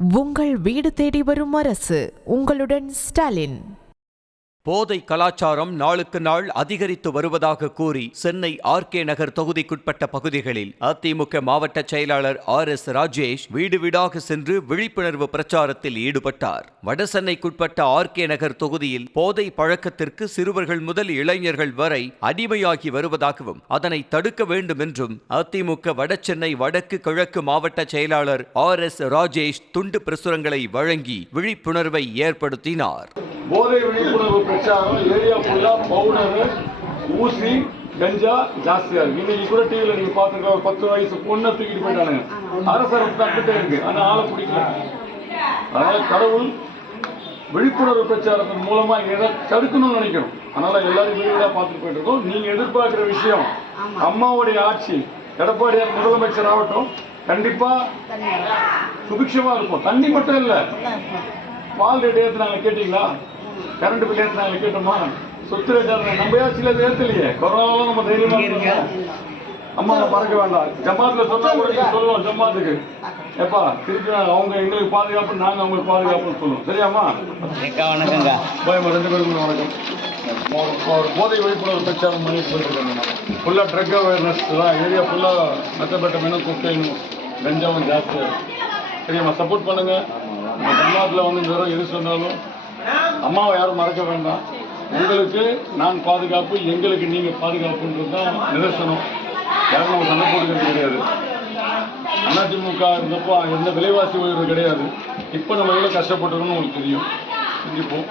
உங்கள் வீடு தேடி வரும் அரசு. உங்களுடன் ஸ்டாலின். போதை கலாச்சாரம் நாளுக்கு நாள் அதிகரித்து வருவதாக கூறி சென்னை ஆர்கே நகர் தொகுதிக்குட்பட்ட பகுதிகளில் அதிமுக மாவட்ட செயலாளர் RS ராஜேஷ் வீடு வீடாக சென்று விழிப்புணர்வு பிரச்சாரத்தில் ஈடுபட்டார். வடசென்னைக்குட்பட்ட ஆர்கே நகர் தொகுதியில் போதை பழக்கத்திற்கு சிறுவர்கள் முதல் இளைஞர்கள் வரை அடிமையாகி வருவதாகவும் அதனை தடுக்க வேண்டும் என்றும் அதிமுக வடசென்னை வடக்கு கிழக்கு மாவட்ட செயலாளர் RS ராஜேஷ் துண்டு பிரசுரங்களை வழங்கி விழிப்புணர்வை ஏற்படுத்தினார். போதை விழிப்புணர்வு பிரச்சாரம் ஏரியா ஃபுல்லா பவுடரு ஊசி கஞ்சா ஜாஸ்தியா இருக்கு. இன்னைக்கு கூட டிவியில நீங்க பாத்துருக்க 10 வயசு பொண்ணை தூக்கிட்டு போயிட்டானுங்க. அரசு தப்பிட்டே இருக்கு, ஆனா ஆளை பிடிக்கல. அதனால கடவுள் விழிப்புணர்வு பிரச்சாரத்தின் மூலமா எதை தடுக்கணும்னு நினைக்கணும். அதனால எல்லாரும் வீடுகளா பார்த்துட்டு போயிட்டு இருக்கோம். நீங்க எதிர்பார்க்கிற விஷயம் அம்மாவுடைய ஆட்சி, எடப்பாடியார் முதலமைச்சர் ஆகட்டும், கண்டிப்பா சுபிக்ஷமா இருக்கும். தண்ணி மட்டும் இல்ல, பால் ரேட் ஏற்றுனாங்க கேட்டீங்களா? கரண்ட் பில் ஏற்றுனாங்க கேட்டோமா? சொத்து ரேட் நம்ம ஆட்சியில் அது ஏற்றலையே. கொரோனாவும் நம்ம தைரியமா இருக்கோம். அம்மா மறக்க வேண்டாம். ஜமாத்துல சொன்னா கூட சொல்லுவோம், ஜமாத்துக்கு எப்பா திருப்பி அவங்க எங்களுக்கு பாதுகாப்பு, நாங்கள் அவங்களுக்கு பாதுகாப்புன்னு சொல்லுவோம். சரியாம்மா? வணக்கங்க. பயமா 2 பேருக்கும் வணக்கம். போதை விழிப்புணர்வு பிரச்சாரம் பண்ணிட்டு போயிருக்காங்க. ஃபுல்லாக ட்ரக் அவேர்னஸ் தான். ஏரியா ஃபுல்லாக மெத்தப்பட்ட கொக்கைனும் கஞ்சாவும் ஜாஸ்தியாக. சரியாம்மா? சப்போர்ட் பண்ணுங்க. ஜமாத்தில் வந்து வெறும் எது சொன்னாலும் அம்மாவை யாரும் மறக்க வேண்டாம். உங்களுக்கு நான் பாதுகாப்பு, எங்களுக்கு நீங்கள் பாதுகாப்புன்றது தான் நிதர்சனம். யாரும் நம்ம சண்டை போட்டுக்கிறது கிடையாது. அதிமுக இருந்தப்போ எந்த விலைவாசி உயர்வு கிடையாது. இப்போ நம்ம எவ்வளோ கஷ்டப்பட்டுருக்கோம்னு உங்களுக்கு தெரியும். சிந்திப்போம்.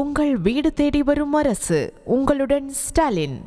உங்கள் வீடு தேடி வரும் அரசு. உங்களுடன் ஸ்டாலின்.